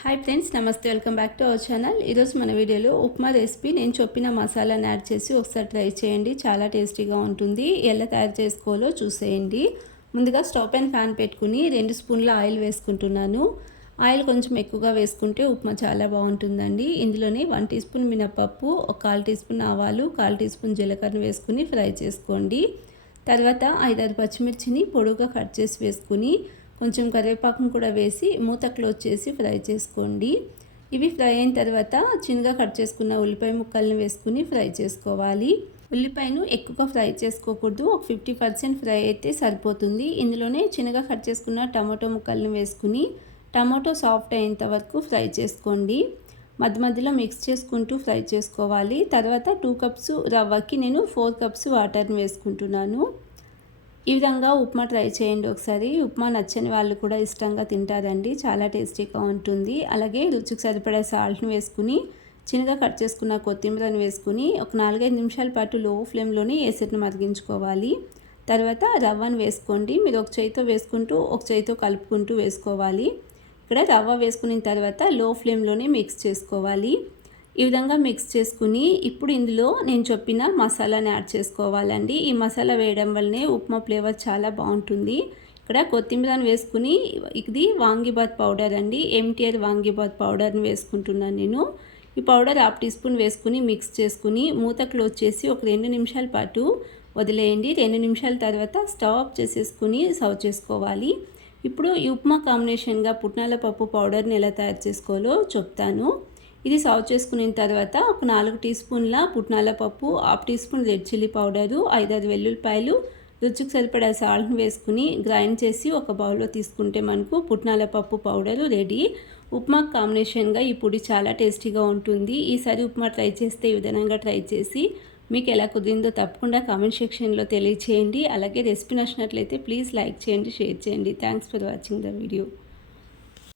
Hi friends నమస్తే welcome back to our channel ఈరోజు మన వీడియోలో ఉప్మా రెసిపీ నేను చెప్పిన మసాలాని యాడ్ చేసి ఒకసారి ట్రై చేయండి. చాలా టేస్టీగా ఉంటుంది. ఎలా తయారు చేసుకోవాలో చూసేయండి. ముందుగా స్టవ్ అండ్ ఫ్యాన్ పెట్టుకుని రెండు స్పూన్ల ఆయిల్ వేసుకుంటున్నాను. ఆయిల్ కొంచెం ఎక్కువగా వేసుకుంటే ఉప్మా చాలా బాగుంటుందండి. ఇందులోనే వన్ టీ స్పూన్ మినపప్పు ఒక కాల్ టీ స్పూన్ ఆవాలు కాల్ టీ స్పూన్ జీలకర్ర వేసుకుని ఫ్రై చేసుకోండి. తర్వాత ఐదారు పచ్చిమిర్చిని పొడుగా కట్ చేసి వేసుకుని కొంచెం కరివేపాకును కూడా వేసి మూత క్లోజ్ చేసి ఫ్రై చేసుకోండి. ఇవి ఫ్రై అయిన తర్వాత చిన్నగా కట్ చేసుకున్న ఉల్లిపాయ ముక్కల్ని వేసుకుని ఫ్రై చేసుకోవాలి. ఉల్లిపాయను ఎక్కువగా ఫ్రై చేసుకోకూడదు. ఒక ఫిఫ్టీ పర్సెంట్ ఫ్రై అయితే సరిపోతుంది. ఇందులోనే చిన్నగా కట్ చేసుకున్న టమాటో ముక్కల్ని వేసుకుని టమాటో సాఫ్ట్ అయ్యేంత వరకు ఫ్రై చేసుకోండి. మధ్య మధ్యలో మిక్స్ చేసుకుంటూ ఫ్రై చేసుకోవాలి. తర్వాత టూ కప్స్ రవ్వకి నేను ఫోర్ కప్స్ వాటర్ని వేసుకుంటున్నాను. ఈ విధంగా ఉప్మా ట్రై చేయండి ఒకసారి. ఉప్మా నచ్చని వాళ్ళు కూడా ఇష్టంగా తింటారండి. చాలా టేస్టీగా ఉంటుంది. అలాగే రుచికి సరిపడే సాల్ట్ని వేసుకుని చిన్నగా కట్ చేసుకున్న కొత్తిమీరని వేసుకుని ఒక నాలుగైదు నిమిషాల పాటు లో ఫ్లేమ్లోనే ఏసరిని మరిగించుకోవాలి. తర్వాత రవ్వను వేసుకోండి. మీరు ఒక చేయితో వేసుకుంటూ ఒక చేయితో కలుపుకుంటూ వేసుకోవాలి. ఇక్కడ రవ్వ వేసుకున్న తర్వాత లో ఫ్లేమ్లోనే మిక్స్ చేసుకోవాలి. ఈ విధంగా మిక్స్ చేసుకుని ఇప్పుడు ఇందులో నేను చెప్పిన మసాలాని యాడ్ చేసుకోవాలండి. ఈ మసాలా వేయడం వల్లనే ఉప్మా ఫ్లేవర్ చాలా బాగుంటుంది. ఇక్కడ కొత్తిమీరని వేసుకుని ఇది వాంగిబాత్ పౌడర్ అండి. ఎంటీఆర్ వాంగిబాత్ పౌడర్ని వేసుకుంటున్నాను నేను. ఈ పౌడర్ హాఫ్ టీ స్పూన్ వేసుకుని మిక్స్ చేసుకుని మూత క్లోజ్ చేసి ఒక రెండు నిమిషాల పాటు వదిలేయండి. రెండు నిమిషాల తర్వాత స్టవ్ ఆఫ్ చేసేసుకుని సర్వ్ చేసుకోవాలి. ఇప్పుడు ఈ ఉప్మా కాంబినేషన్గా పుట్నాల పప్పు పౌడర్ని ఎలా తయారు చేసుకోవాలో చెప్తాను. ఇది సర్వ్ చేసుకున్న తర్వాత ఒక నాలుగు టీ స్పూన్ల పుట్నాల పప్పు half teaspoon red chilli powder ఐదారు వెల్లుల్లిపాయలు రుచికి సరిపడా సాల్ట్ని వేసుకుని గ్రైండ్ చేసి ఒక బౌల్లో తీసుకుంటే మనకు పుట్నాల పప్పు పౌడరు రెడీ. ఉప్మా కాంబినేషన్గా ఈ పొడి చాలా టేస్టీగా ఉంటుంది. ఈసారి ఉప్మా ట్రై చేస్తే ఈ విధంగా ట్రై చేసి మీకు ఎలా కుదిరిందో తప్పకుండా కామెంట్ సెక్షన్లో తెలియచేయండి. అలాగే రెసిపీ నచ్చినట్లయితే ప్లీజ్ లైక్ చేయండి షేర్ చేయండి. Thanks for watching the video.